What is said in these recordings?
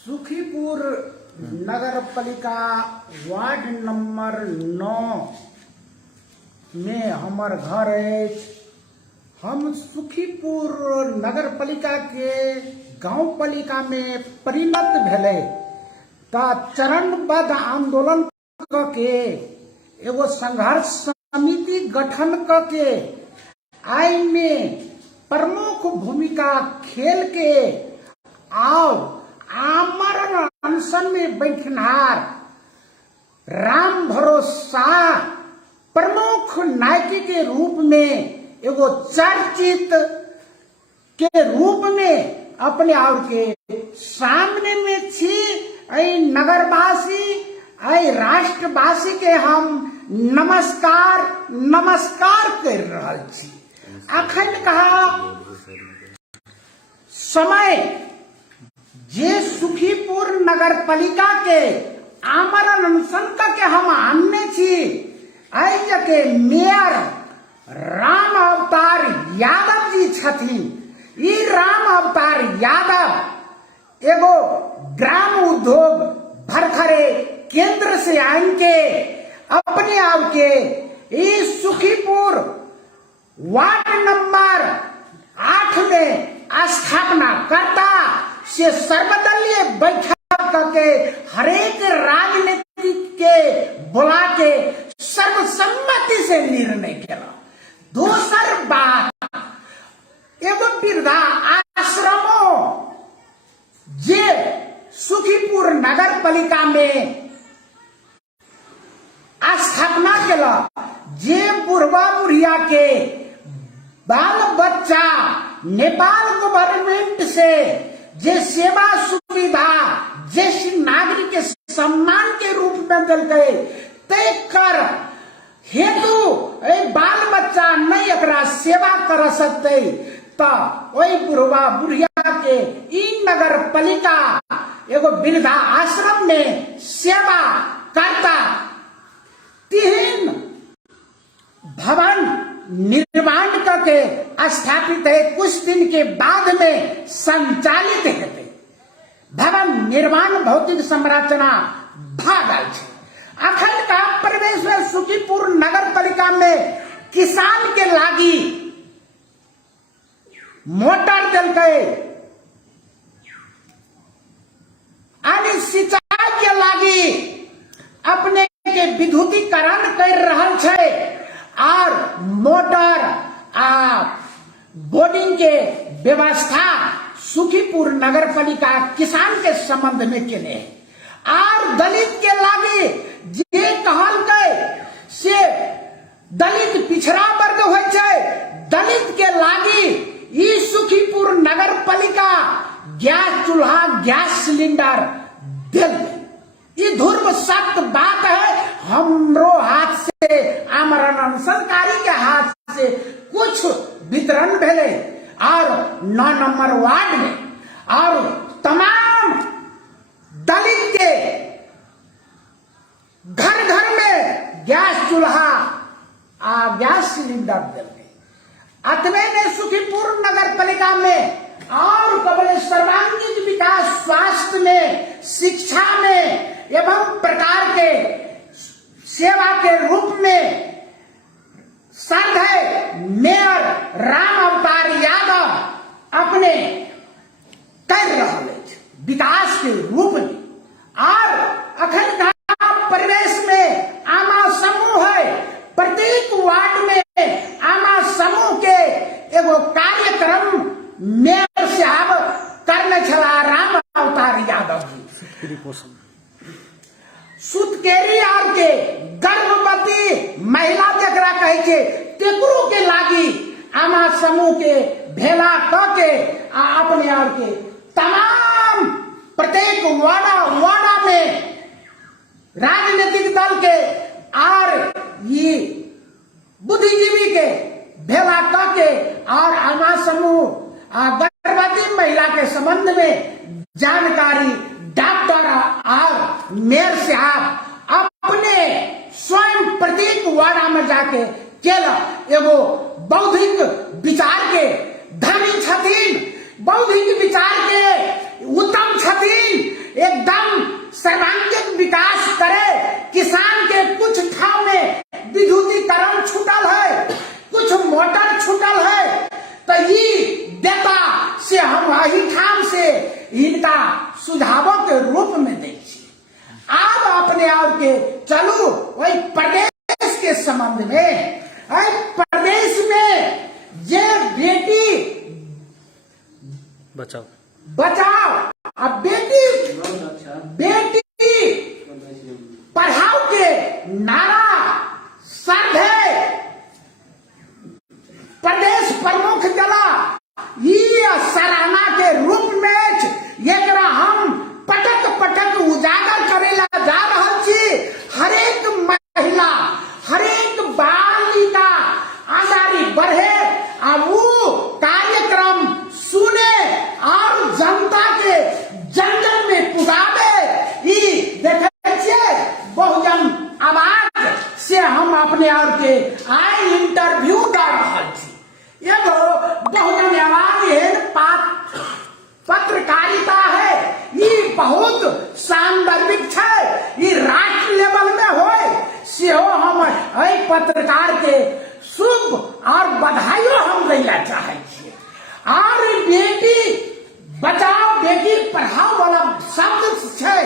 सुखीपुर नगर पालिका ward number 9 में हमर घर है। हम सुखीपुर नगर पालिका के गांव पालिका में परिणत भेले ता चरणबद्ध आंदोलन के एगो संघर्ष समिति गठन के आई में प्रमुख भूमिका खेल के आओ आमरण अनशन में बैठनहार राम भरोसा प्रमुख नायक के रूप में एगो चर्चित के रूप में अपने आप के सामने में छी। ऐ नगरवासी ऐ राष्ट्रवासी के हम नमस्कार कर रहल छी। अखन कहा समय जे सुखीपुर नगर पालिका के आमरण अनशन के हम आनने छी। आई जके मेयर राम अवतार यादव जी छथिन। ई राम अवतार यादव एगो ग्राम उद्योग भरखरे केंद्र से आन के अपने आप के इस सुखीपुर वार्ड नंबर 8 में स्थापना करता से सर्वदलीय बैठक करके हरेक राजनीतिक के बुला के सर्वसम्मति से निर्णय किया। दूसर बात एगो वृद्धा आश्रमों जे सुखीपुर नगर पालिका में स्थापना केला जे बुढ़वा बुढ़िया के बाल बच्चा नेपाल गवर्नमेंट से जे सेवा सुविधा ज्येष्ठ नागरिक के सम्मान के रूप में दिल गए तय कर हेतु बाल बच्चा नहीं एकरा सेवा कर सकते तो वही बुढ़वा बुढ़िया के ई नगर पालिका एगो वृद्धा आश्रम में सेवा करता। 3 भवन निर्माण करके स्थापित है। कुछ दिन के बाद में संचालित है। भवन निर्माण भौतिक संरचना भागल है। अखन का प्रदेश में सुखीपुर नगर पालिका में किसान के लागी मोटर दिल गए, अन्य सिंचाई के लागी अपने के विद्युतीकरण कर रहल छे और मोटर बोर्डिंग के व्यवस्था सुखीपुर नगर पालिका किसान के संबंध में केले और दलित के लागी जे कहल गए से दलित पिछड़ा वर्ग हो छे। दलित के लागी ई सुखीपुर नगर पालिका गैस चूल्हा गैस सिलेंडर दिल। ये ध्रुव सत्य बात है। हमरो हाथ से आमरण अनशनकारी के हाथ से कुछ वितरण भेले और 9 नंबर वार्ड में और तमाम दलित के घर घर में गैस चूल्हा गैस सिलेंडर दिल गए। अतवे ने सुखीपुर नगर पालिका में और कबल सर्वांगीण विकास स्वास्थ्य में शिक्षा में एवं प्रकार के सेवा के रूप में श्रद्धेय मेयर राम अवतार यादव अपने कर रहे विकास के रूप में। और अखन प्रदेश में आमा समूह है। प्रत्येक वार्ड में आमा समूह के एगो कार्यक्रम मेयर साहब करने छला राम अवतार यादव जी। सुतकेरी और के गर्भवती महिला जकरा कहे छे तेकरो के लागी आमा समूह के भेला क के अपने और के तमाम प्रत्येक वाड़ा में राजनीतिक दल के और ये बुद्धिजीवी के भेला क के और आमा समूह गर्भवती महिला के संबंध में जानकारी डॉक्टर और मेयर साहब अपने स्वयं प्रत्येक वाड़ा में जाके केला। एगो बौद्धिक विचार के धनी छथिन बौद्धिक विचार के उत्तम छथिन, एकदम सर्वांगीण विकास करे। किसान के कुछ ठाव में विद्युतीकरण छूटल है, कुछ मोटर छूटल है, तो ये देता से हम वही ठाम से इनका सुझावों के रूप में देखिए। आप अपने आप के चलो वही प्रदेश के संबंध में, प्रदेश में ये बेटी बचाओ अब बेटी पढ़ाओ के नारा सर्द है प्रदेश प्रमुख जला ये सराहना के रूप में एकरा हम पटक पटक उजागर करेला जा रहा छी। हरेक महिला, हरेक बालिका आगाड़ी बढ़े आ वो कार्यक्रम सुने और जनता के जन जन में पुगावे। देखे छिए बहुजन आवाज से हम अपने आप के आई इंटरव्यू कर रहा छी। एगो बहुजन आवाज है पत्रकारिता है, ये बहुत सांदर्भिक है, ये राष्ट्र लेवल में होए से हम पत्रकार के शुभ और बधाइयों हम देना चाहे छिए। और बेटी बचाओ बेटी पढ़ाओ वाला शब्द है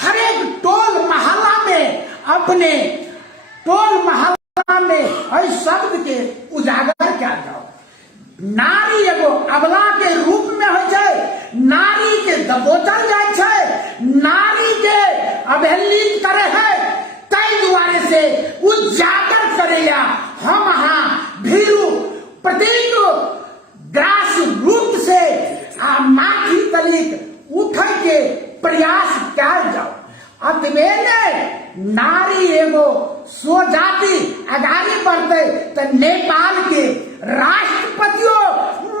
हर एक टोल मोहल्ला में, अपने टोल मोहल्ला में इस शब्द के उजागर क्या जाओ। नारी एगो अबला के रूप में हो जाए, नारी के दबोचल जाए छे, नारी के अवहेलित करे है, कई दुआरे से उजागर करेला हम यहाँ भीरू प्रत्येक ग्रास रूट से माथी तलिक उठे के प्रयास कर जाओ। अतवेले नारी एगो सो जाति आगाड़ी बढ़ते तो नेपाल के राष्ट्रपतियों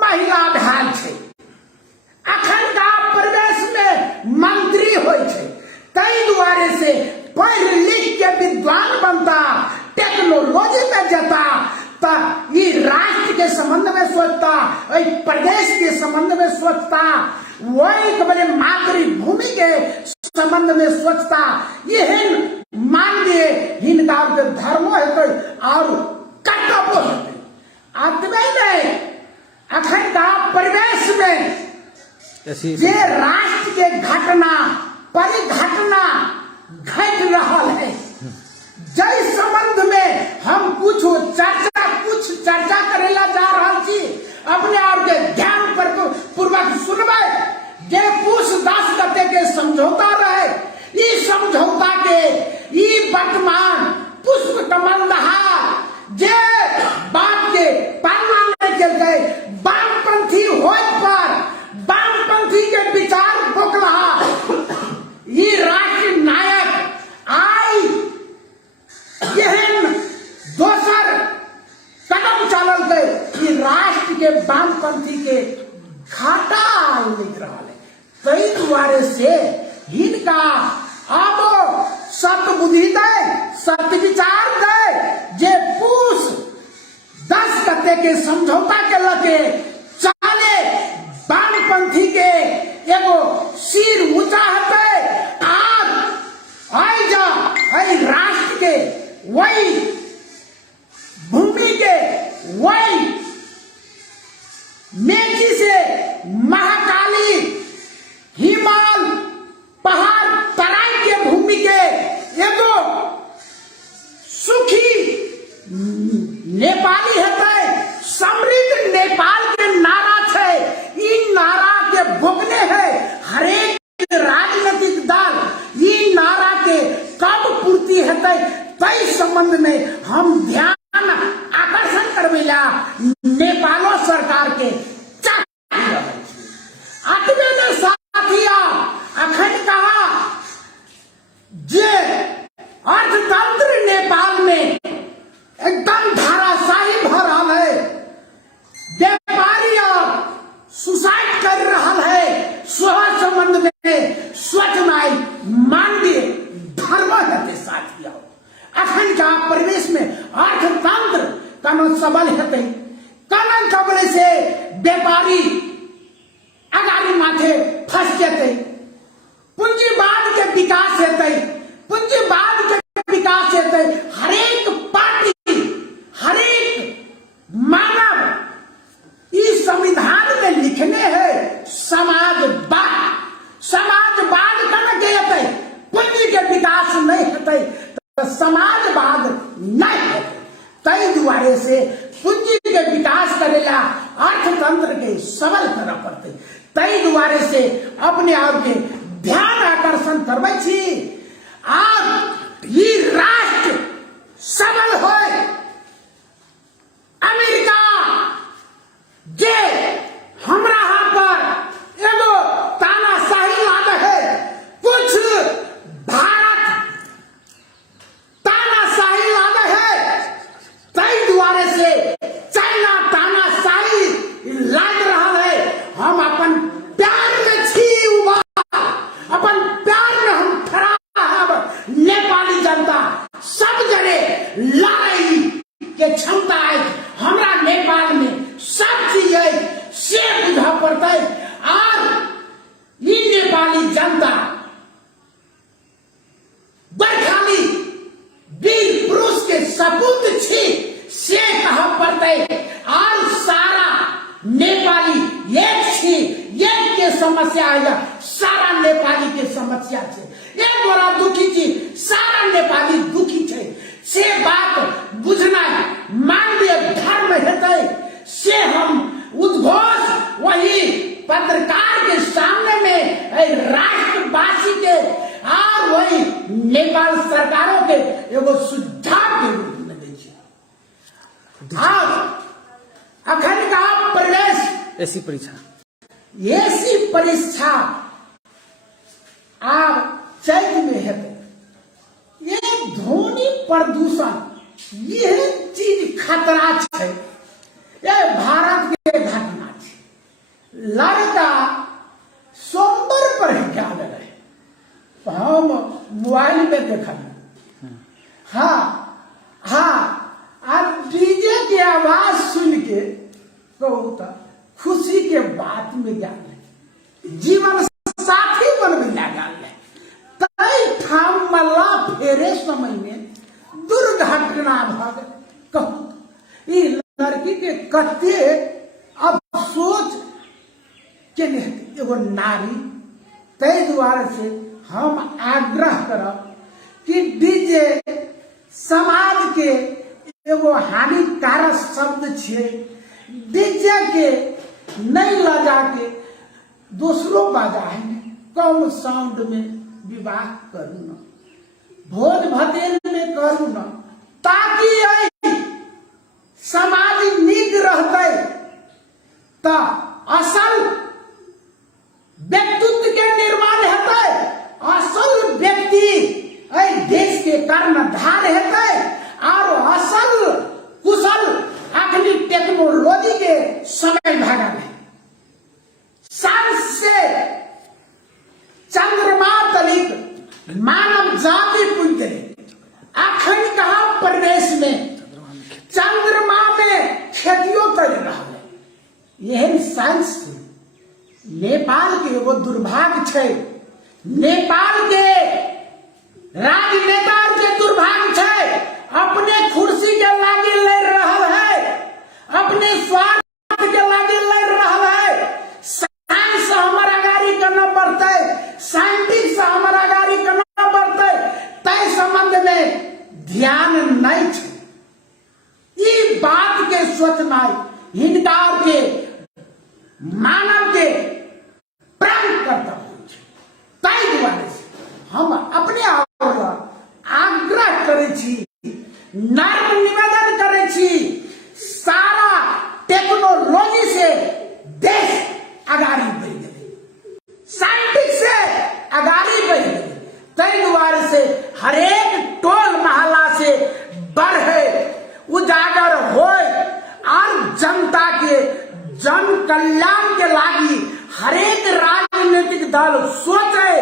महिला भेल छे, अखन का प्रदेश में मंत्री होय छे। कई दुआरे से पढ़ लिख के विद्वान बनता, टेक्नोलॉजी में जाता, ये राष्ट्र के संबंध में सोचता, प्रदेश के संबंध में सोचता, वही बड़े मातृभूमि के संबंध में सोचता। ये मानवीय हिंदा के धर्मो है और कर्तव्य है। अतवे में अखन का प्रदेश में जे राष्ट्र के घटना परिघटना घट रहा है, जय संबंध में हम कुछ चर्चा करेला जा रहा छी। अपने आप के ध्यान पर पूर्वक सुनबे जे कुछ 10 गते के समझौता रहे, इस समझौता के वर्तमान पुष्प कमल नहार जे बात के पालना नहीं कर गए, वामपंथी होय पर वामपंथी के विचार बोकला ये राष्ट्र नायक आई एहन दोसर कदम चलल गए, ये राष्ट्र के वामपंथी के घाटा लिख रहा है। कई दुआरे से हिनका अब सत बुद्धि दे, सत विचार दे, जे पूछ 10 गते के समझौता के लगे चाले वामपंथी के एगो सिर ऊंचा हटे। आज आई जा राष्ट्र के वही भूमि के वही मेची से महाकाली हिमाल पहाड़ तराई के भूमि के एगो सुखी नेपाली है, समृद्ध नेपाल के नारा छे। इन नारा के बोगने है हरेक राजनीतिक दल, इन नारा के कब पूर्ति है तई संबंध में हम ध्यान आकर्षण करवेला नेपालो सरकार के अतवे ने साथिया अखन कहा जे अर्थतंत्र नेपाल में एकदम धाराशाही भ रहा है, व्यापारी और सुसाइड कर रहा है। स्व संबंध में स्वच्छ मानवीय धर्म है साथिया। अखन का प्रदेश में खस जेतै, पूंजीवाद के विकास हेतै, पूंजीवाद के विकास हेतै। हरेक पार्टी, हरेक मानव इस संविधान में लिखने हैं समाजवाद। समाजवाद कन के हेतै, पूंजी के विकास नहीं हेतै तो समाजवाद नहीं हेतै। तै दुआरे से पूंजी के विकास करेला अर्थतंत्र के सबल करना पड़ते। तै दुआरे से अपने आप के ध्यान आकर्षण करबै छी। आप ये राष्ट्र सबल होय, अमेरिका जे हमरा यहाँ पर एगो तानाशाही लाद है, कुछ भारत तानाशाही लाद है। तै दुआरे से चाइना तानाशाही लाद रहा है। हम अपन प्यार में छी उबा, अपन प्यार में हम खड़ा है। नेपाली जनता सब जगह लड़ाई के क्षमता है हमरा नेपाल में, सब चीज है से बुझा पड़ता है। और ये नेपाली जनता बरखाली वीर पुरुष के सपूत छी से कहा पड़ते। और सारा नेपाली एक छी, एक के समस्या है, सारा नेपाली के समस्या छे। एक बोरा दुखी छी, सारा नेपाली दुखी छे। से बात बुझना मानवीय धर्म हेतै से हम उद्घोष वही पत्रकार के सामने में राष्ट्रवासी के और वही नेपाल सरकारों के एगो सुझाव के रूप में दै छी। आज अखन का प्रवेश ऐसी परीक्षा आब चैत में हेतै। ये ध्वनि प्रदूषण ये चीज खतरा है। ये भारत के घटना है। लड़का सोमवार पर ही क्या लगे हम मोबाइल में देखल। हाँ अब डीजे की आवाज सुन के कहू तो खुशी के बात में जाने जीवन साथी बनवे लागल है। तै ठाम मल्ला फेरे समय में दुर्घटना भग कहू ई लड़की के कते अफसोस के एगो नारी। तै द्वारा से हम आग्रह करब कि डीजे समाज के एगो हानिकारक शब्द छे। डीजे के नहीं लगा के दूसरों बाजा है कम साउंड में विवाह करू न, भोज भतेर में करू न, ताकि समाज नीक रहते। तो असल व्यक्तित्व के निर्माण हेतै, असल व्यक्ति देश के कर्णधार हेतै। और असल कुशल अखनी टेक्नोलॉजी के समय भागल है। सांस से चंद्रमा तलिक मानव जाति पुज गई। अखन कहा प्रदेश में चंद्रमा में खेतियों कर रहा है। यह साइंस नेपाल के एगो दुर्भाग्य है। नेपाल के राजनेता के दुर्भाग्य है। अपने कुर्सी के लागे लड़ रहा है, अपने स्वार्थ के लागे लड़ रहा है। साइंस हमारा गाड़ी करना पड़ता है, साइंटिस्ट हमारा गाड़ी करना पड़ता है। तय संबंध में ध्यान नहीं है। ये बात के सोचना हिंदा के मानव के प्राण कर्तव्य है। तय दुआरे से हम अपने आप आग्रह करे छी, नर्म निवेदन करे छी, सारा टेक्नोलॉजी से देश आगाड़ी बढ़ गए, साइंटिस्ट से आगाड़ी बढ़ गए। तय द्वारे से हरेक टोल मोहल्ला से बढ़े उजागर होए और जनता के जन कल्याण के लागी हरेक राजनीतिक दल सोचे।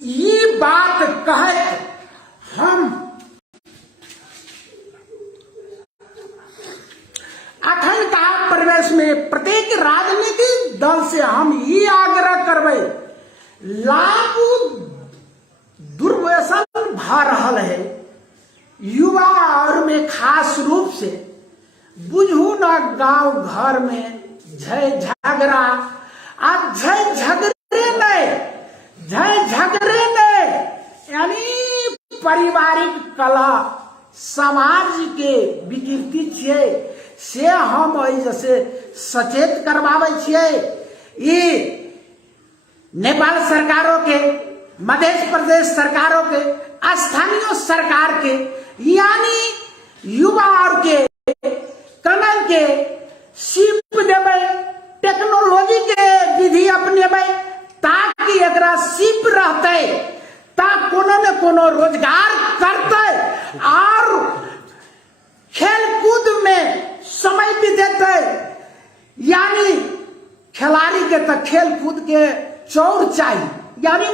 ये बात कहे हम अखंड प्रवेश में प्रत्येक राजनीतिक दल से हम ये आग्रह करबे लागू दुर्व्यसन भा रहल है युवा और में खास रूप से बुझू न गांव घर में झय झगड़ा आ झय झगड़े ने यानी पारिवारिक कला समाज के विकृति छे से हम जैसे सचेत करवावे छिए। ये नेपाल सरकारों के, मध्य प्रदेश सरकारों के, स्थानीय सरकार के यानी युवा और के कनल के सीप देवे, टेक्नोलॉजी के विधि अपनेबे ताकि एकरा सीप रहते ता कोनो न कोनो रोजगार करते और खेल कूद में समय बितेते। यानी खिलाड़ी के तो खेल कूद के चौर चाहिए यानी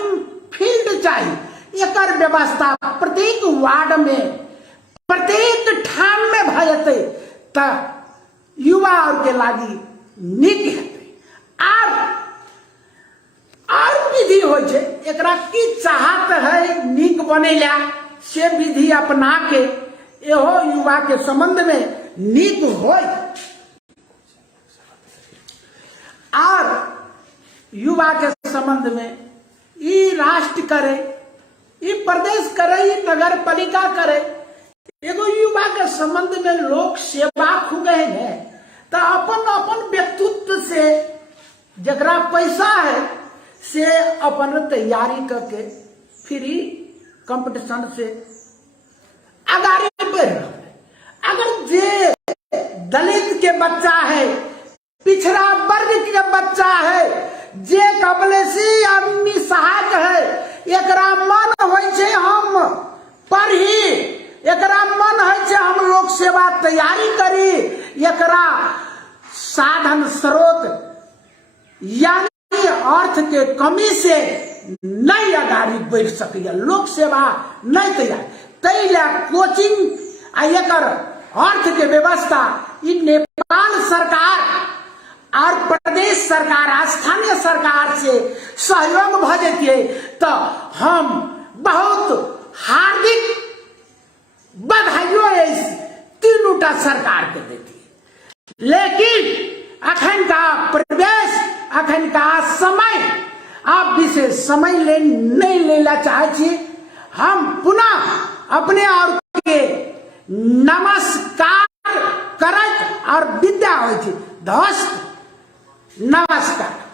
फील्ड चाहिए। एकर व्यवस्था प्रत्येक वार्ड में प्रत्येक ठाम में भजते त युवा और के लागी निक हेते। और विधि हो एकरा की चाहत है निक बनेला से विधि अपना के एहो युवा के संबंध में निक हो। और युवा के संबंध में ई राष्ट्र करे, ई प्रदेश करे, ई नगर पालिका करे, एगो युवा के संबंध में लोक सेवा खुगे है तो अपन अपन व्यक्तित्व से जकरा पैसा है से अपन तैयारी करके फ्री कंपटीशन से आगाड़ी बढ़ रहा है। अगर जे दलित के बच्चा है, पिछड़ा वर्ग के बच्चा है, जे कबलेसी आदमी सहायक है, एकरा मन होय छे हम पढ़ी, एकरा मन है छे हम लोक सेवा तैयारी करी, एकरा साधन स्रोत यानी अर्थ के कमी से नहीं आगाड़ी बढ़ सके, लोक सेवा नहीं तैयार तैला कोचिंग आ एकर अर्थ के व्यवस्था इ नेपाल सरकार और प्रदेश सरकार, स्थानीय सरकार से सहयोग भ जेतिए तो हम बहुत हार्दिक बधाइयों तीनोटा सरकार के देती। लेकिन अखन का प्रदेश, अखन का समय आप विशेष समय नहीं लेना चाहे। हम पुनः अपने और के नमस्कार करत और विद्या हो। नमस्कार।